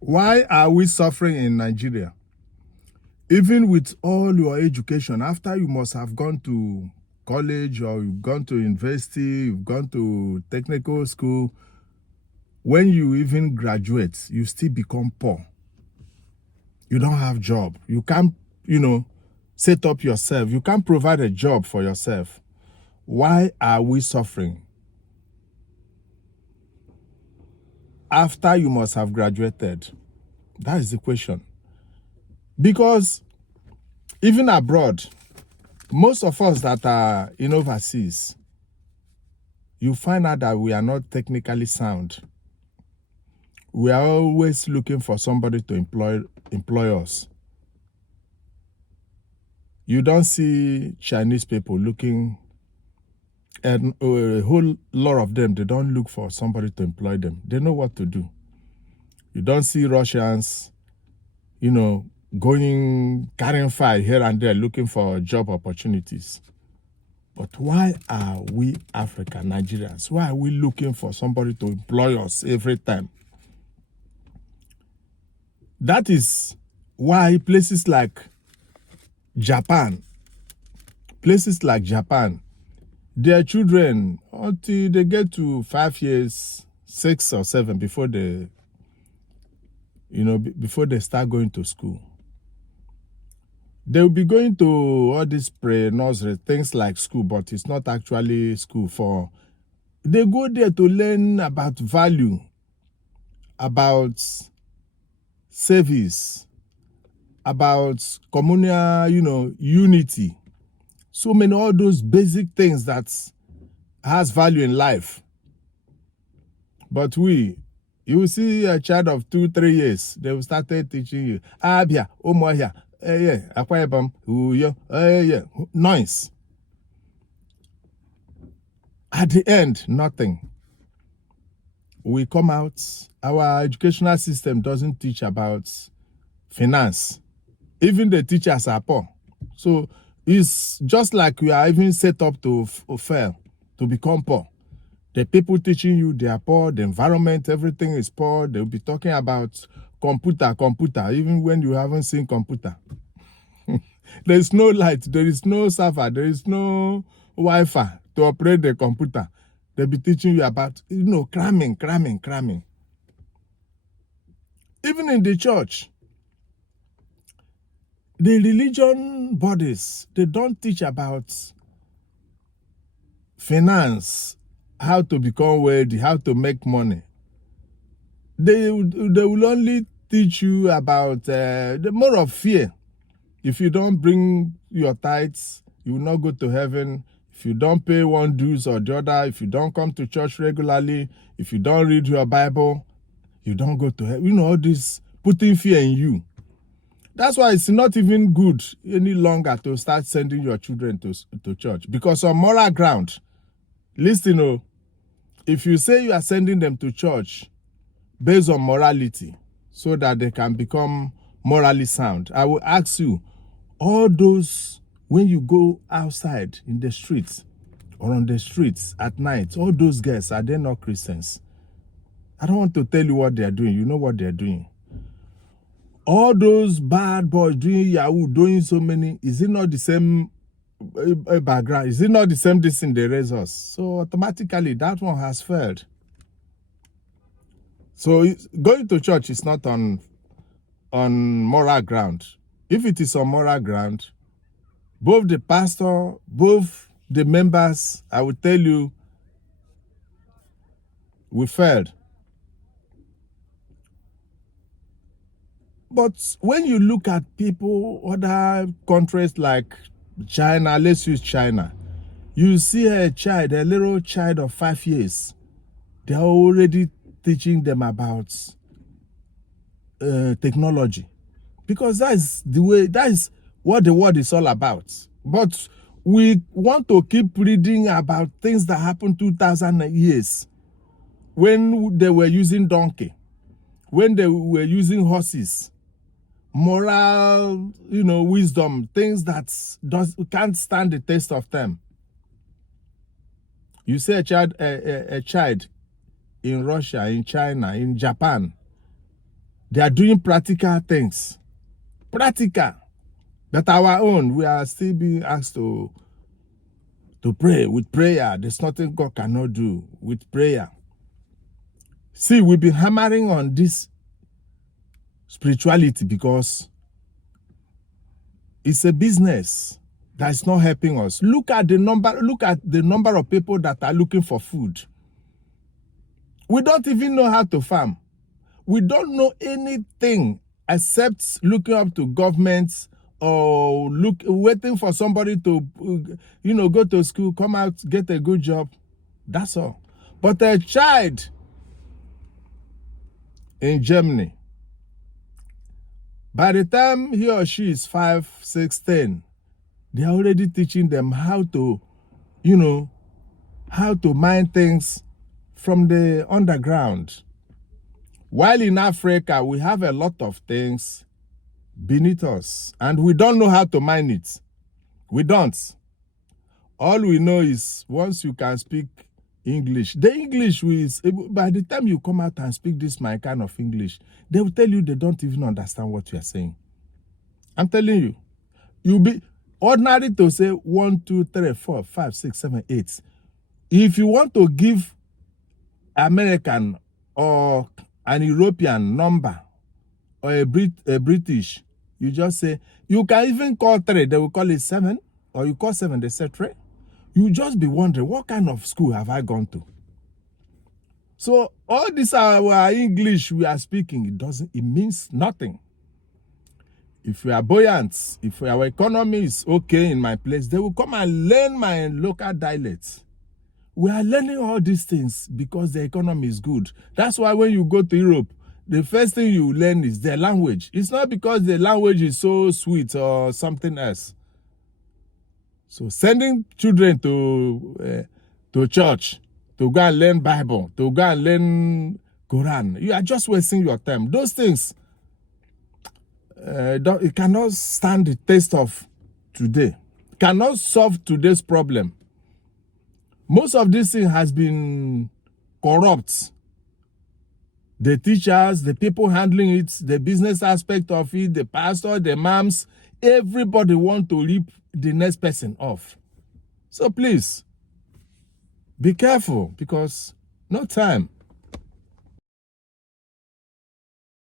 Why are we suffering in Nigeria? Even with all your education, after you must have gone to college or you've gone to university, you've gone to technical school, when you even graduate, you still become poor. You don't have job. You can't, set up yourself. You can't provide a job for yourself. Why are we suffering? After you must have graduated. That is the question. Because even abroad, most of us that are in overseas, you find out that we are not technically sound. We are always looking for somebody to employ us. You don't see Chinese people looking, and a whole lot of them, they don't look for somebody to employ them. They know what to do. You don't see Russians, carrying fire here and there looking for job opportunities. But why are we African Nigerians? Why are we looking for somebody to employ us every time? That is why places like Japan, their children, until they get to 5 years, 6 or 7, before they start going to school, they will be going to all these pre-nursery, things like school, but it's not actually school. They go there to learn about value, about service, about communal, unity. So many, all those basic things that has value in life. But you will see a child of 2-3 years, they will start teaching you, Abia, Omohia, Akwayabam, noise. At the end, nothing. We come out, our educational system doesn't teach about finance. Even the teachers are poor. So it's just like we are even set up to fail, to become poor. The people teaching you, they are poor. The environment, everything is poor. They'll be talking about computer, even when you haven't seen computer. There is no light. There is no server. There is no Wi-Fi to operate the computer. They'll be teaching you about, cramming. Even in the church, the religion bodies, they don't teach about finance, how to become wealthy, how to make money. They will only teach you about the more of fear. If you don't bring your tithes, you will not go to heaven. If you don't pay one dues or the other, if you don't come to church regularly, if you don't read your Bible, you don't go to heaven. All this putting fear in you. That's why it's not even good any longer to start sending your children to church. Because on moral ground, listen, if you say you are sending them to church based on morality so that they can become morally sound, I will ask you, all those, when you go outside in the streets or on the streets at night, all those guys, are they not Christians? I don't want to tell you what they're doing. You know what they're doing. All those bad boys doing Yahoo, doing so many, is it not the same background? Is it not the same thing they raise us? So automatically that one has failed. So going to church is not on moral ground. If it is on moral ground, both the pastor, both the members, I will tell you, we failed. But when you look at people, other countries like China, let's use China, you see a little child of 5 years, they are already teaching them about technology. Because that is what the world is all about. But we want to keep reading about things that happened 2,000 years when they were using donkey, when they were using horses, moral, wisdom, things that can't stand the test of time. You see a child in Russia, in China, in Japan, They are doing practical things. Practical. But our own, we are still being asked to pray. With prayer, there's nothing God cannot do. With prayer. See, we've been hammering on this spirituality because it's a business that is not helping us. Look at the number of people that are looking for food. We don't even know how to farm. We don't know anything except looking up to governments or waiting for somebody to, go to school, come out, get a good job. That's all. But a child in Germany, by the time he or she is 5, 6, 10, they are already teaching them how to, how to mine things from the underground. While in Africa, we have a lot of things beneath us, and we don't know how to mine it. We don't. All we know is once you can speak English, the English is, by the time you come out and speak this my kind of English, they will tell you they don't even understand what you are saying. I'm telling you, you'll be ordinary to say 1, 2, 3, 4, 5, 6, 7, 8. If you want to give American or an European number or a British, you just say, you can even call 3, they will call it 7, or you call 7, they say 3. You just be wondering, what kind of school have I gone to? So all this our English we are speaking, it means nothing. If we are buoyant, if our economy is okay in my place, they will come and learn my local dialects. We are learning all these things because the economy is good. That's why when you go to Europe, the first thing you learn is their language. It's not because the language is so sweet or something else. So sending children to church, to go and learn Bible, to go and learn Quran, you are just wasting your time. Those things, it cannot stand the test of today. It cannot solve today's problem. Most of this thing has been corrupt. The teachers, the people handling it, the business aspect of it, the pastor, the imams, everybody want to rip the next person off. So please, be careful because no time.